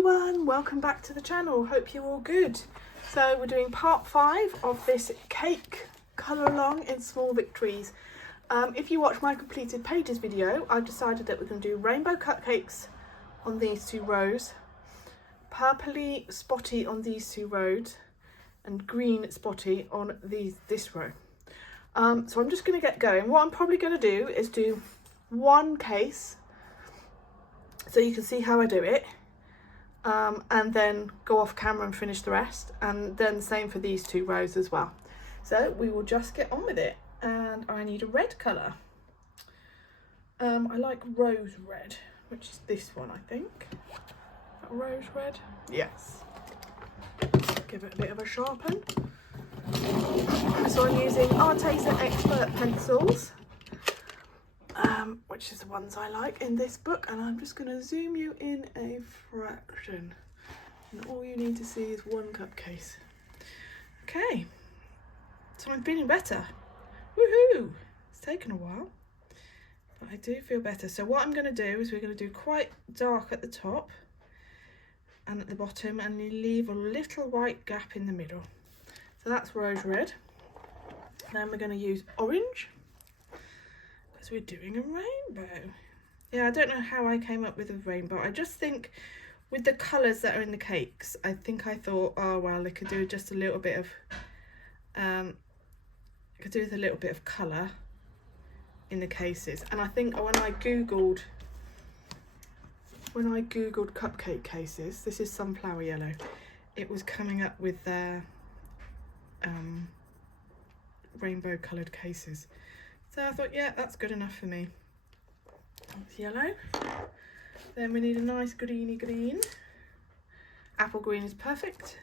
everyone, welcome back to the channel. Hope you're all good. So we're doing part 5 of this cake colour along in Small Victories. If you watch my completed pages video, I've decided that we're going to do rainbow cupcakes on these 2 rows, purpley spotty on these 2 rows, and green spotty on this row. So I'm just going to get going. What I'm probably going to do is do one case so you can see how I do it, and then go off camera and finish the rest, and then the same for these 2 rows as well. So we will just get on with it, and I need a red colour. I like rose red, which is this one, I think. That rose red? Yes. Give it a bit of a sharpen. So I'm using Arteza Expert pencils, which is the ones I like in this book, and I'm just going to zoom you in a fraction, and all you need to see is one cupcake. Okay, so I'm feeling better. Woohoo! It's taken a while, but I do feel better. So what I'm going to do is we're going to do quite dark at the top and at the bottom, and you leave a little white gap in the middle. So that's rose red. Then we're going to use orange, because we're doing a rainbow. Yeah, I don't know how I came up with a rainbow. I just think with the colours that are in the cakes, I thought, oh well, they could do just a little bit of could do with a little bit of colour in the cases. And I think when I googled cupcake cases, this is sunflower yellow, it was coming up with their rainbow coloured cases. So I thought, yeah, that's good enough for me. That's yellow. Then we need a nice greeny green. Apple green is perfect.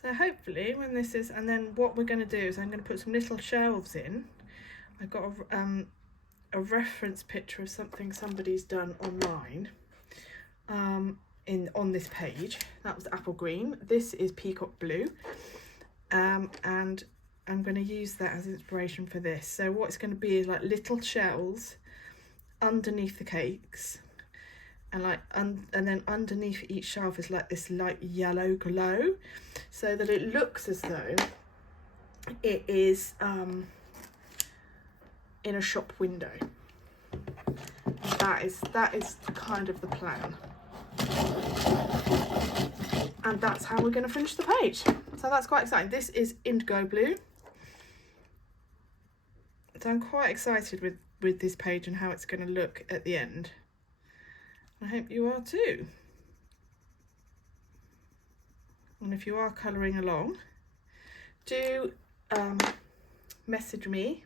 So hopefully when this is, and then what we're going to do is I'm going to put some little shelves in. I've got a reference picture of something somebody's done online on this page. That was apple green. This is Peacock Blue. And I'm going to use that as inspiration for this. So what it's going to be is like little shells underneath the cakes, and then underneath each shelf is like this light yellow glow, so that it looks as though it is in a shop window. That is kind of the plan, and that's how we're going to finish the page. So that's quite exciting. This is Indigo blue. So I'm quite excited with this page and how it's going to look at the end. I hope you are too. And if you are colouring along, do message me.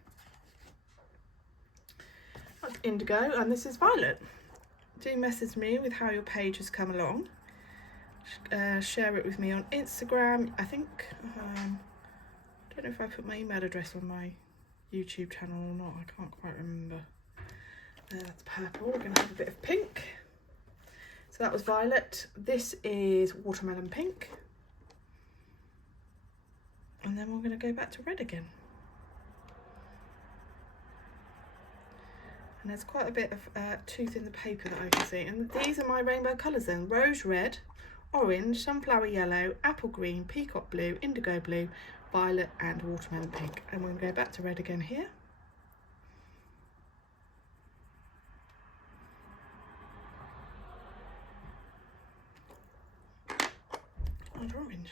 That's Indigo, and this is Violet. Do message me with how your page has come along. Share it with me on Instagram. I think, I don't know if I put my email address on my YouTube channel or not. I can't quite remember. That's purple. We're going to have a bit of pink. So that was violet. This is watermelon pink. And then we're going to go back to red again. And there's quite a bit of tooth in the paper that I can see. And these are my rainbow colours then. Rose red, orange, sunflower yellow, apple green, peacock blue, indigo blue, violet and watermelon pink. And we're going to go back to red again here. And orange.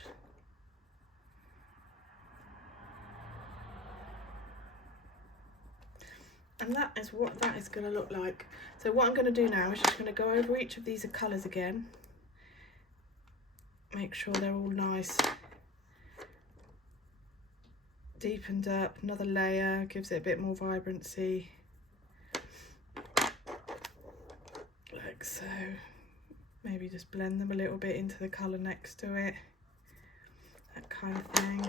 And that is what that is going to look like. So what I'm going to do now is just going to go over each of these colours again. Make sure they're all nice, deepened up. Another layer gives it a bit more vibrancy, like so. Maybe just blend them a little bit into the colour next to it, that kind of thing.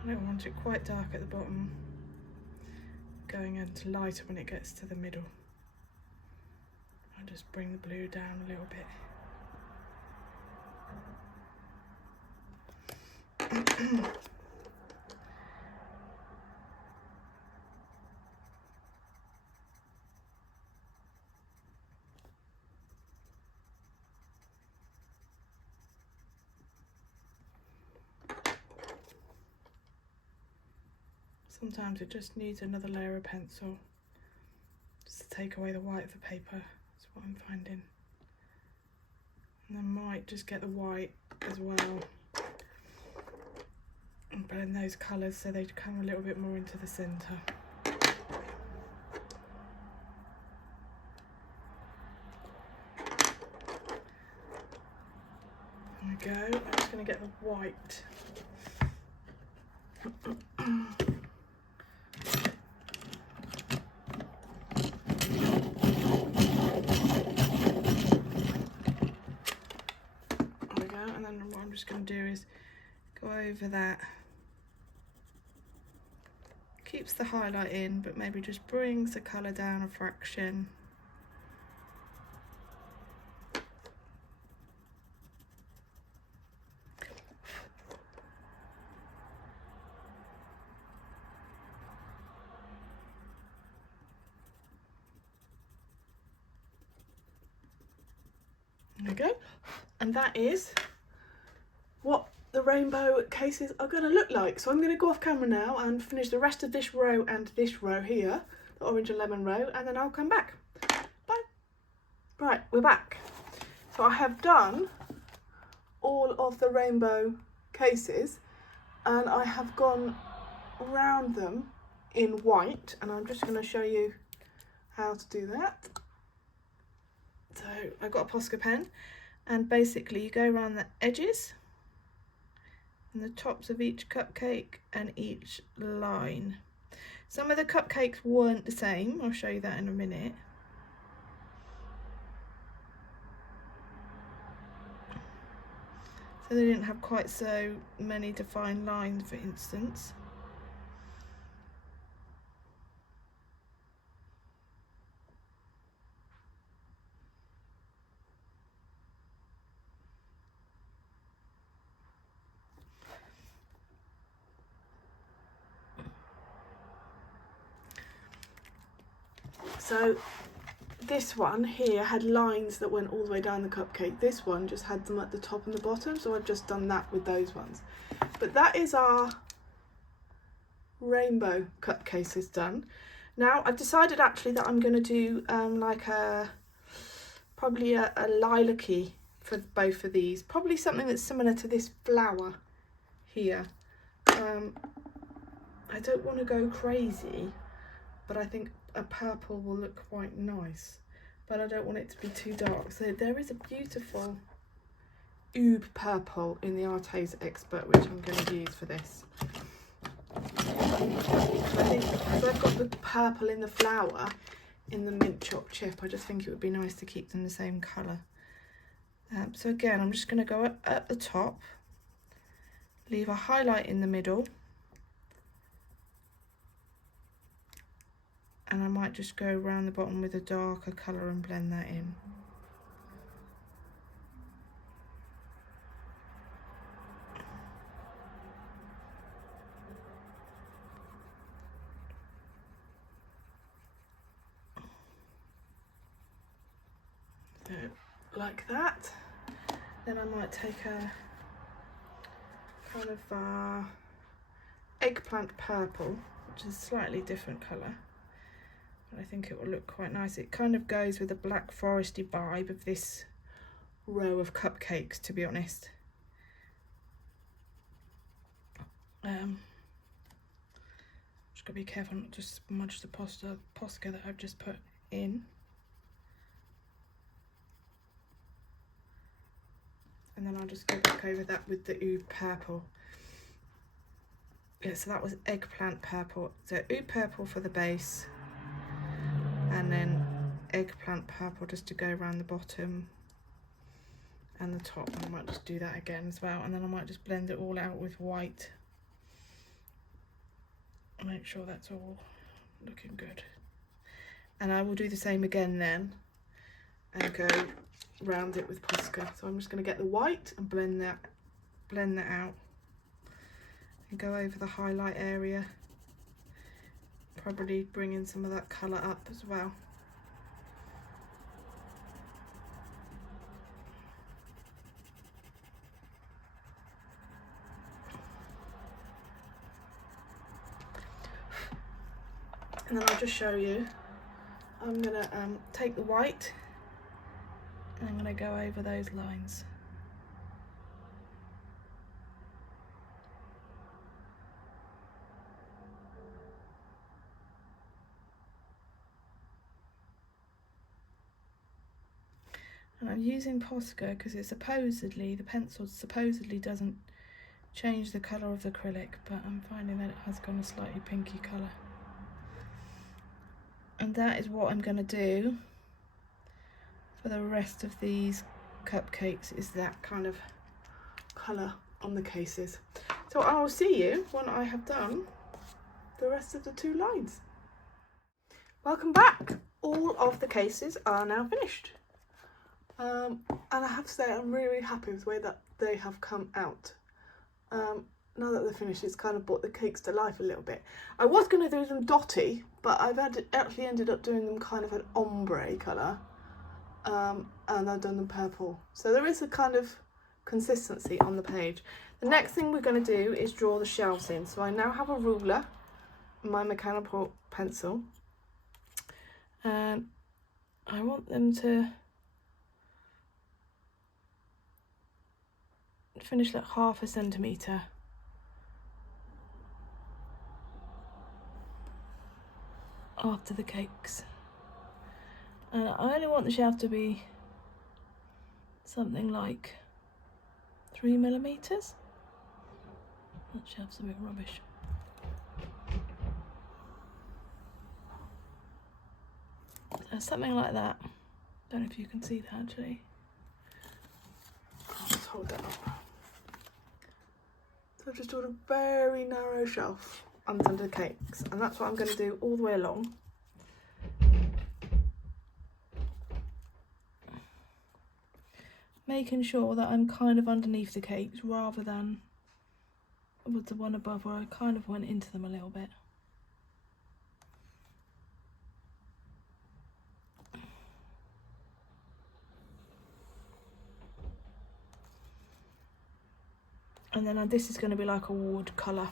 I don't want it quite dark at the bottom, going into lighter when it gets to the middle. I'll just bring the blue down a little bit. Sometimes it just needs another layer of pencil just to take away the white of the paper. That's what I'm finding. And I might just get the white as well and blend those colours so they come a little bit more into the centre. There we go. I'm just going to get the white. What I'm just going to do is go over that, keeps the highlight in but maybe just brings the colour down a fraction. There we go, and that is what the rainbow cases are going to look like. So I'm going to go off camera now and finish the rest of this row and this row here, the orange and lemon row, and then I'll come back. Bye. Right, we're back. So I have done all of the rainbow cases and I have gone around them in white, and I'm just going to show you how to do that. So I've got a Posca pen, and basically you go around the edges and the tops of each cupcake and each line. Some of the cupcakes weren't the same, I'll show you that in a minute. So they didn't have quite so many defined lines, for instance. So this one here had lines that went all the way down the cupcake. This one just had them at the top and the bottom, so I've just done that with those ones. But that is our rainbow cupcakes done. Now I've decided actually that I'm going to do like probably a lilac-y for both of these. Probably something that's similar to this flower here. I don't want to go crazy, but I think a purple will look quite nice, but I don't want it to be too dark. So there is a beautiful Ube Purple in the Arteza Expert, which I'm going to use for this. I think because I've got the purple in the flower in the mint choc chip, I just think it would be nice to keep them the same colour. So again, I'm just going to go up at the top, leave a highlight in the middle, and I might just go around the bottom with a darker colour and blend that in. So, like that. Then I might take a kind of eggplant purple, which is a slightly different colour. I think it will look quite nice. It kind of goes with the black foresty vibe of this row of cupcakes, to be honest. Just gotta be careful not to smudge the Posca that I've just put in. And then I'll just go back over that with the Ube Purple. Yeah, so that was eggplant purple. So Ube Purple for the base, and then eggplant purple just to go around the bottom and the top. And I might just do that again as well, and then I might just blend it all out with white. Make sure that's all looking good. And I will do the same again then and go round it with Posca. So I'm just going to get the white and blend that out. and go over the highlight area. Probably bringing some of that colour up as well. And then I'll just show you. I'm going to take the white and I'm going to go over those lines. And I'm using Posca because it supposedly, the pencil supposedly doesn't change the colour of the acrylic, but I'm finding that it has gone a slightly pinky colour. And that is what I'm going to do for the rest of these cupcakes, is that kind of colour on the cases. So I will see you when I have done the rest of the 2 lines. Welcome back. All of the cases are now finished. And I have to say I'm really happy with the way that they have come out. Now that they're finished, it's kind of brought the cakes to life a little bit. I was going to do them dotty, but I've actually ended up doing them kind of an ombre colour. And I've done them purple. So there is a kind of consistency on the page. The next thing we're going to do is draw the shelves in. So I now have a ruler, my mechanical pencil. And I want them to finish like 1/2 centimetre. After the cakes. I only want the shelf to be something like 3 millimetres. That shelf's a bit rubbish. So something like that. Don't know if you can see that actually. I'll just hold that up. So I've just drawn a very narrow shelf under the cakes, and that's what I'm going to do all the way along. Making sure that I'm kind of underneath the cakes rather than with the one above where I kind of went into them a little bit. And then this is going to be like a wood colour.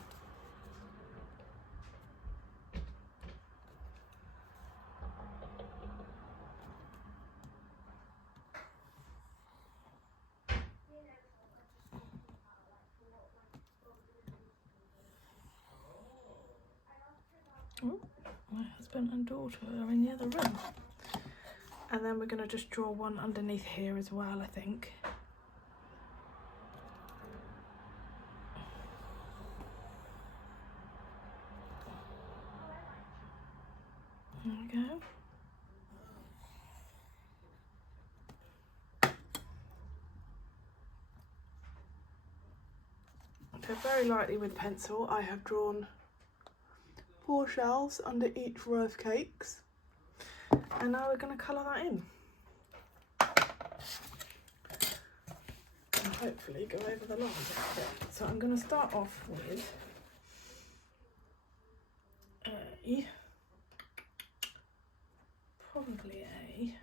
Oh, my husband and daughter are in the other room. And then we're going to just draw one underneath here as well, I think. There we go. So very lightly with pencil, I have drawn 4 shelves under each row of cakes, and now we're going to colour that in and hopefully go over the lines a bit. So I'm going to start off with probably a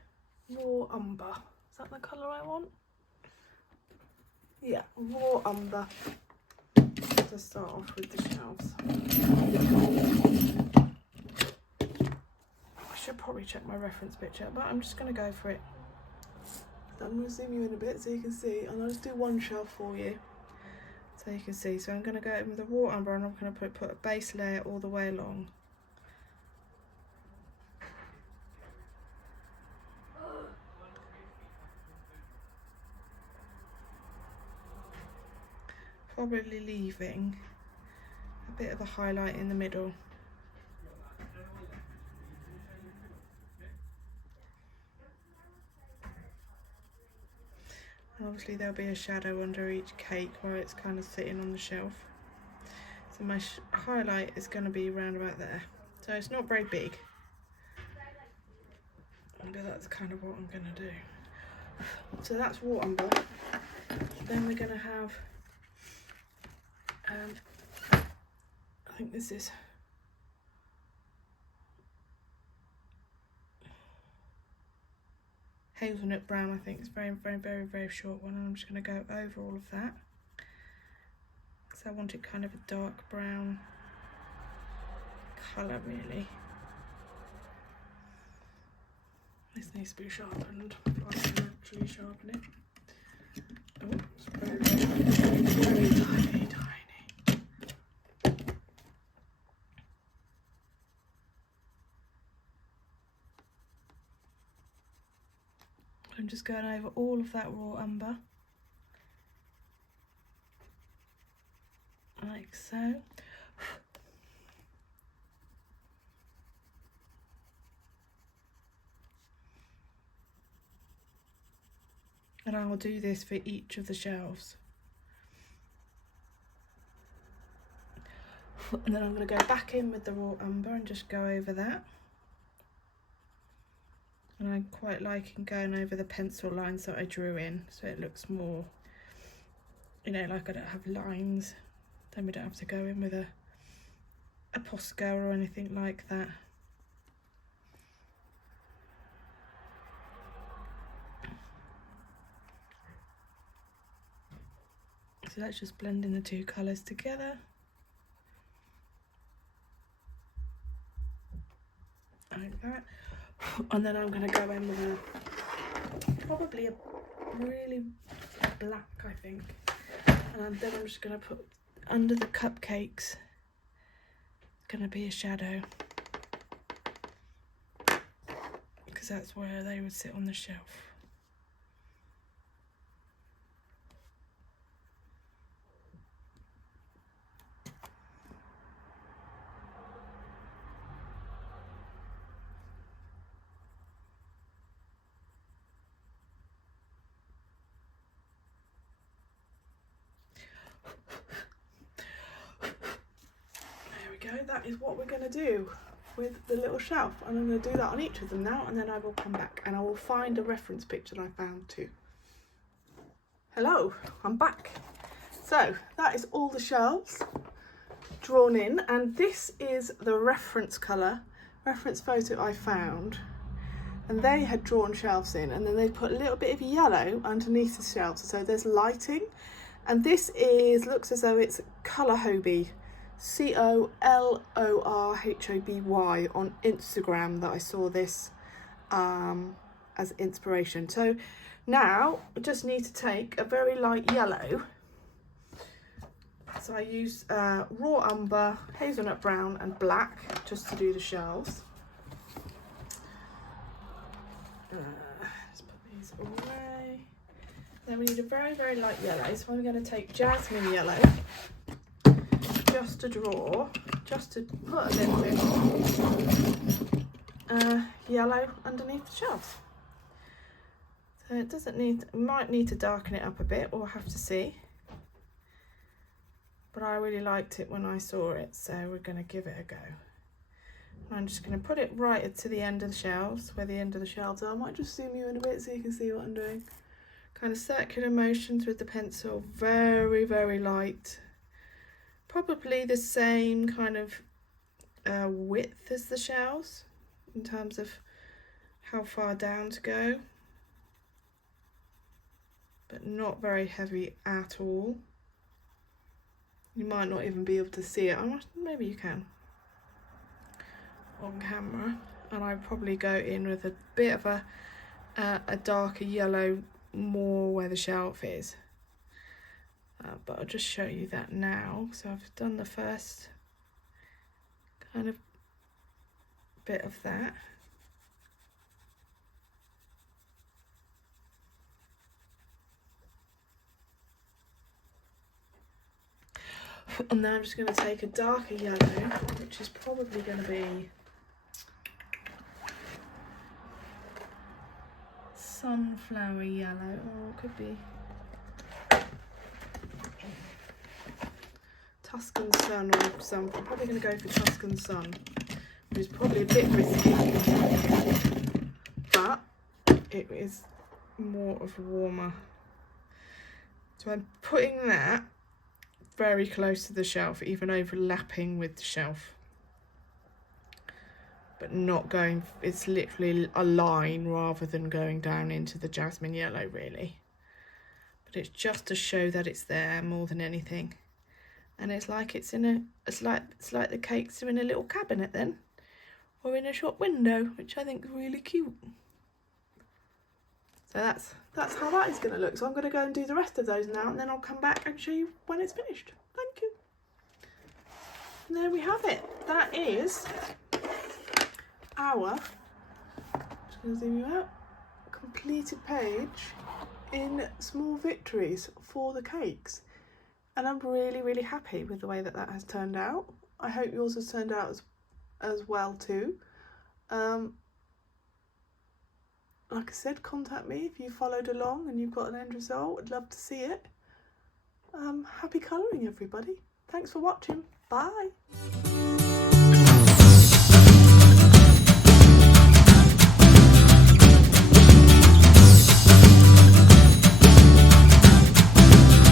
raw umber. Is that the colour I want? Yeah, raw umber to start off with the shelves. I should probably check my reference picture, but I'm just going to go for it. So I'm going to zoom you in a bit so you can see, and I'll just do one shelf for you so you can see. So I'm going to go in with a raw umber, and I'm going to put a base layer all the way along. Probably leaving a bit of a highlight in the middle. And obviously there'll be a shadow under each cake where it's kind of sitting on the shelf. So my highlight is going to be around about there. So it's not very big, but that's kind of what I'm going to do. So that's raw umber. Then we're going to have think this is Hazelnut brown. I think it's very short one, and I'm just going to go over all of that because I want it kind of a dark brown colour really. This needs to be sharpened before I can actually sharpen it. Oh, it's very tiny. I'm just going over all of that raw umber, like so. And I will do this for each of the shelves. And then I'm going to go back in with the raw umber and just go over that. And I'm quite liking going over the pencil lines that I drew in, so it looks more, you know, like I don't have lines. Then we don't have to go in with a Posca or anything like that. So let's just blend in the two colours together. Like that. And then I'm going to go in with probably a really black, I think. And then I'm just going to put under the cupcakes, it's going to be a shadow. Because that's where they would sit on the shelf. That is what we're going to do with the little shelf, and I'm going to do that on each of them now, and then I will come back and I will find a reference picture that I found too. Hello, I'm back. So that is all the shelves drawn in, and this is the reference photo I found, and they had drawn shelves in, and then they put a little bit of yellow underneath the shelves, so there's lighting, and this looks as though it's Colour Hobby. COLORHOBY on Instagram that I saw this as inspiration. So now I just need to take a very light yellow. So I use raw umber, hazelnut brown and black just to do the shells. Let's put these away. Then we need a very light yellow. So I'm going to take jasmine yellow. Just to draw, just to put a little bit yellow underneath the shelves. So it doesn't need, might need to darken it up a bit, or have to see. But I really liked it when I saw it, so we're going to give it a go. I'm just going to put it right to the end of the shelves, where the end of the shelves are. I might just zoom you in a bit so you can see what I'm doing. Kind of circular motions with the pencil, very light. Probably the same kind of width as the shells in terms of how far down to go, but not very heavy at all. You might not even be able to see it. Maybe you can on camera. And I probably go in with a bit of a darker yellow more where the shelf is. But I'll just show you that now. So I've done the first kind of bit of that. And then I'm just going to take a darker yellow, which is probably going to be sunflower yellow, or it could be Tuscan Sun or some. I'm probably going to go for Tuscan Sun, which is probably a bit risky, but it is more of a warmer. So I'm putting that very close to the shelf, even overlapping with the shelf, but not going, it's literally a line rather than going down into the jasmine yellow really. But it's just to show that it's there more than anything. And it's like it's in a, it's like the cakes are in a little cabinet then, or in a shop window, which I think is really cute. So that's how that is going to look. So I'm going to go and do the rest of those now, and then I'll come back and show you when it's finished. Thank you. And there we have it. That is our, just going to zoom you out, completed page in Small Victories for the cakes. And I'm really, really happy with the way that that has turned out. I hope yours has turned out as well too. Like I said, contact me if you followed along and you've got an end result. I'd love to see it. Happy colouring, everybody. Thanks for watching. Bye.